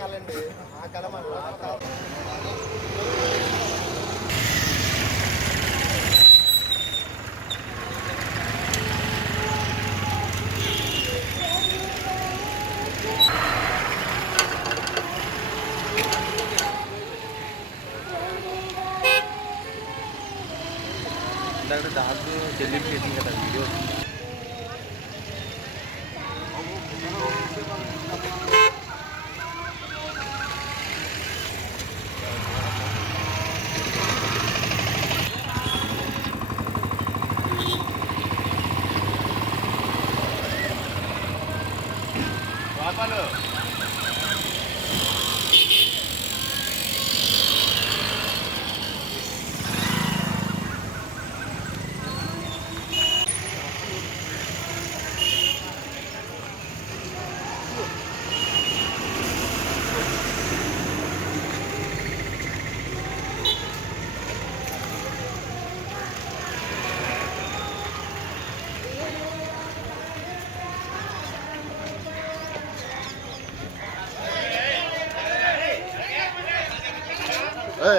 కలండి ఆ కలం దాంట్లో డిలీట్ చేసింది కదా వీడియో.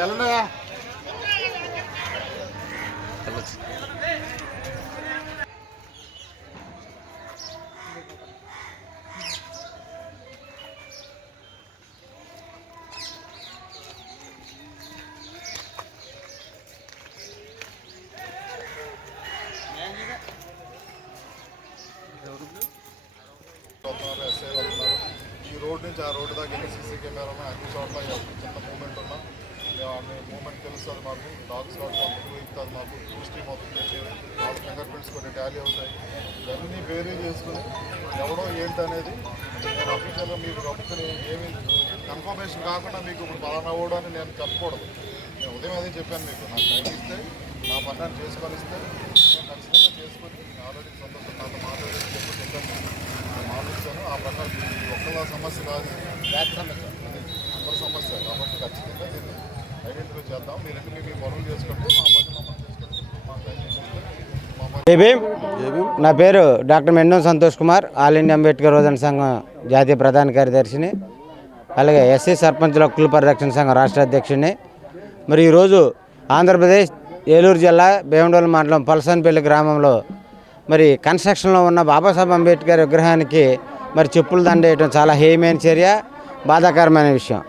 ఎలాగా ఈ రోడ్ నుంచి ఆ రోడ్డు దాకా ఎన్ని సీసీ కెమెరా ఉన్నాయి, అన్ని చోట్ల చిన్న మూమెంట్ ఉన్నా మూమెంట్ తెలుస్తుంది మాకు. డాగ్స్ మొత్తం ఇస్తుంది మాకు. దృష్టి మొత్తం చేసేది వాళ్ళ ఫింగర్ ప్రింట్స్ కొన్ని టాలీ అవుతాయి. ఇవన్నీ వేరీ చేసుకుని ఎవడో ఏంటనేది నేను అఫీషియల్గా మీకు చెప్తుని ఏమి కన్ఫర్మేషన్ కాకుండా మీకు ఇప్పుడు పలానా ఓడు అని నేను చెప్పకూడదు. నేను ఉదయం అదే చెప్పాను మీకు. నాకు టైం ఇస్తే నా పన్నాన్ని చేసుకొని ఇస్తే నేను ఖచ్చితంగా చేసుకొని ఆల్రెడీ సంతోషం నాతో మాట్లాడేది చెప్పాను. నేను ఆలోచిస్తాను. ఆ ప్రకారం ఒక్కలా సమస్య కాదు, అందరి సమస్య కాబట్టి ఖచ్చితంగా దీన్ని ఐడెంటిఫై చేద్దాం. మీరంటే మీ పనులు చేసుకోండి, మా పని మమ్మల్ని చేసుకోండి. నా పేరు doctor Mendam Santosh Kumar, all India Ambedkar యువజన సంఘం జాతీయ ప్రధాన కార్యదర్శిని, అలాగే ఎస్సీ సర్పంచుల హక్కుల పరిరక్షణ సంఘం రాష్ట్ర అధ్యక్షుడిని. మరి ఈరోజు ఆంధ్రప్రదేశ్ ఏలూరు జిల్లా భీమడోలు మండలం పలసన్పల్లి గ్రామంలో మరి కన్స్ట్రక్షన్లో ఉన్న బాబాసాహెబ్ అంబేద్కర్ విగ్రహానికి మరి చెప్పులు దండేయటం చాలా హేయమైన చర్య, బాధాకరమైన విషయం.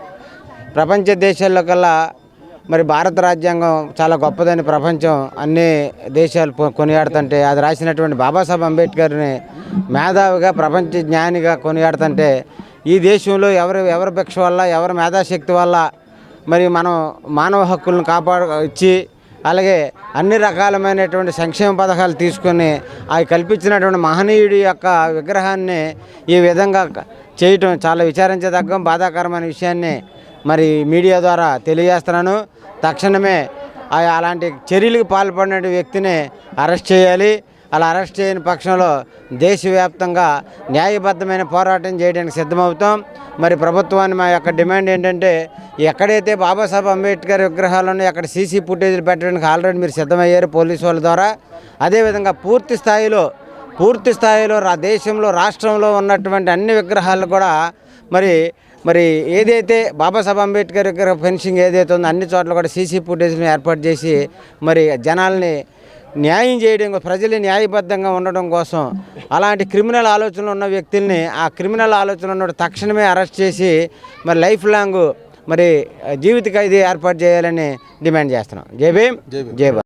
ప్రపంచ దేశాల్లో కల్లా మరి భారత రాజ్యాంగం చాలా గొప్పదని ప్రపంచం అన్ని దేశాలు కొనియాడుతుంటే, అది రాసినటువంటి బాబాసాహెబ్ అంబేద్కర్ని మేధావిగా ప్రపంచ జ్ఞానిగా కొనియాడుతుంటే, ఈ దేశంలో ఎవరి భిక్ష వల్ల, ఎవరి మేధాశక్తి వల్ల మరి మనం మానవ హక్కులను ఇచ్చి, అలాగే అన్ని రకాలమైనటువంటి సంక్షేమ పథకాలు తీసుకొని అవి కల్పించినటువంటి మహనీయుడి యొక్క విగ్రహాన్ని ఈ విధంగా చేయటం చాలా విచారించదగ్గ బాధాకరమైన విషయాన్ని మరి మీడియా ద్వారా తెలియజేస్తున్నాను. తక్షణమే అలాంటి చర్యలకు పాల్పడిన వ్యక్తిని అరెస్ట్ చేయాలి. అలా అరెస్ట్ చేయని పక్షంలో దేశవ్యాప్తంగా న్యాయబద్ధమైన పోరాటం చేయడానికి సిద్ధమవుతాం. మరి ప్రభుత్వాన్ని మా యొక్క డిమాండ్ ఏంటంటే, ఎక్కడైతే బాబాసాహెబ్ అంబేద్కర్ విగ్రహాలు ఉన్నాయో అక్కడ సీసీ ఫుటేజీలు పెట్టడానికి ఆల్రెడీ మీరు సిద్ధమయ్యారు పోలీసు వాళ్ళ ద్వారా. అదేవిధంగా పూర్తి స్థాయిలో దేశంలో రాష్ట్రంలో ఉన్నటువంటి అన్ని విగ్రహాలు కూడా మరి ఏదైతే బాబాసాహెబ్ అంబేద్కర్ విగ్రహ ఫెన్సింగ్ ఏదైతే ఉందో అన్ని చోట్ల కూడా సీసీ ఫుటేజ్ని ఏర్పాటు చేసి మరి జనాల్ని న్యాయం చేయడం, ప్రజలు న్యాయబద్ధంగా ఉండడం కోసం అలాంటి క్రిమినల్ ఆలోచనలు ఉన్న వ్యక్తుల్ని, ఆ క్రిమినల్ ఆలోచనలు ఉన్న తక్షణమే అరెస్ట్ చేసి మరి లైఫ్ లాంగ్ మరి జీవిత ఖైదీ ఏర్పాటు చేయాలని డిమాండ్ చేస్తున్నాం. జై భీమ్, జై భారత్.